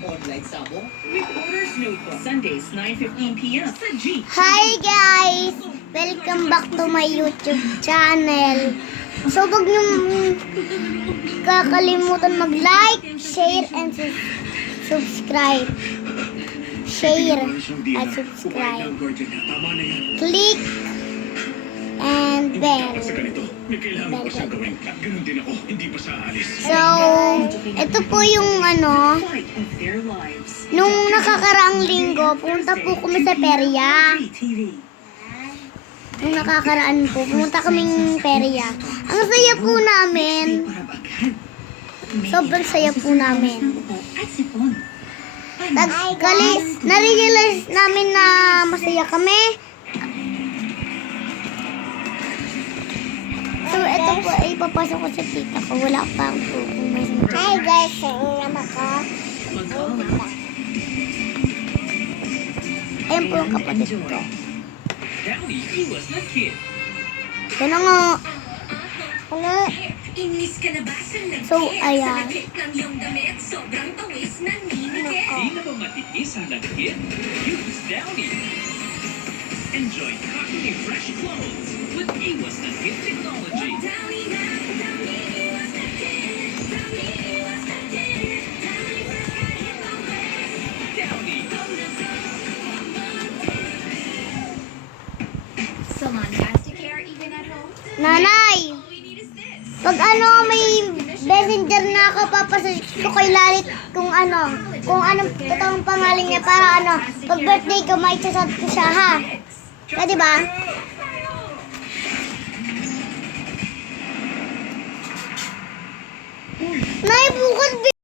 Online sabong? Reporter's Notebook. Sundays, 9:15 p.m. sa G. Hi guys! Welcome back to my YouTube channel. So, huwag niyong kakalimutan mag-like, share, and subscribe. Share at subscribe. Click and bell. May kailangan pa siyang gawin. At ganun din ako, hindi pa siya aalis. So, ito po yung Fight of their lives. nung nakakaraang linggo, punta po kami sa perya. TV. Nung nakakaraan po, pumunta kaming perya. Ang saya po namin. Sobrang saya po namin. Na-realize namin na masaya kami. So, ito po ay papasok ko sa tita ko. Wala pa ang pupunta. Hi guys, saan naman ka? Ayan po ang kapatid ko. Downy, he was the kid. Ito na nga. Ano? Inis ka na ba sa nagkit? So, ayan. Sa nagkit ng iyong damit, sobrang pawis na ninikit. Di na ba matitis ang nagkit? Use Downy. Enjoy cocky fresh clothes with Iwas na Kid technology. Downy na, Downy was the kid. Downy was the kid. Downy was the kid always. Downy. Salon has to care even at home. Nanay! All we need is this. Pag may messenger na ako, papasok ko kay Lalit kung anong totoong pangalan niya para pag birthday ko, may chat ko siya, ha? Pwede ba? Nay, bukas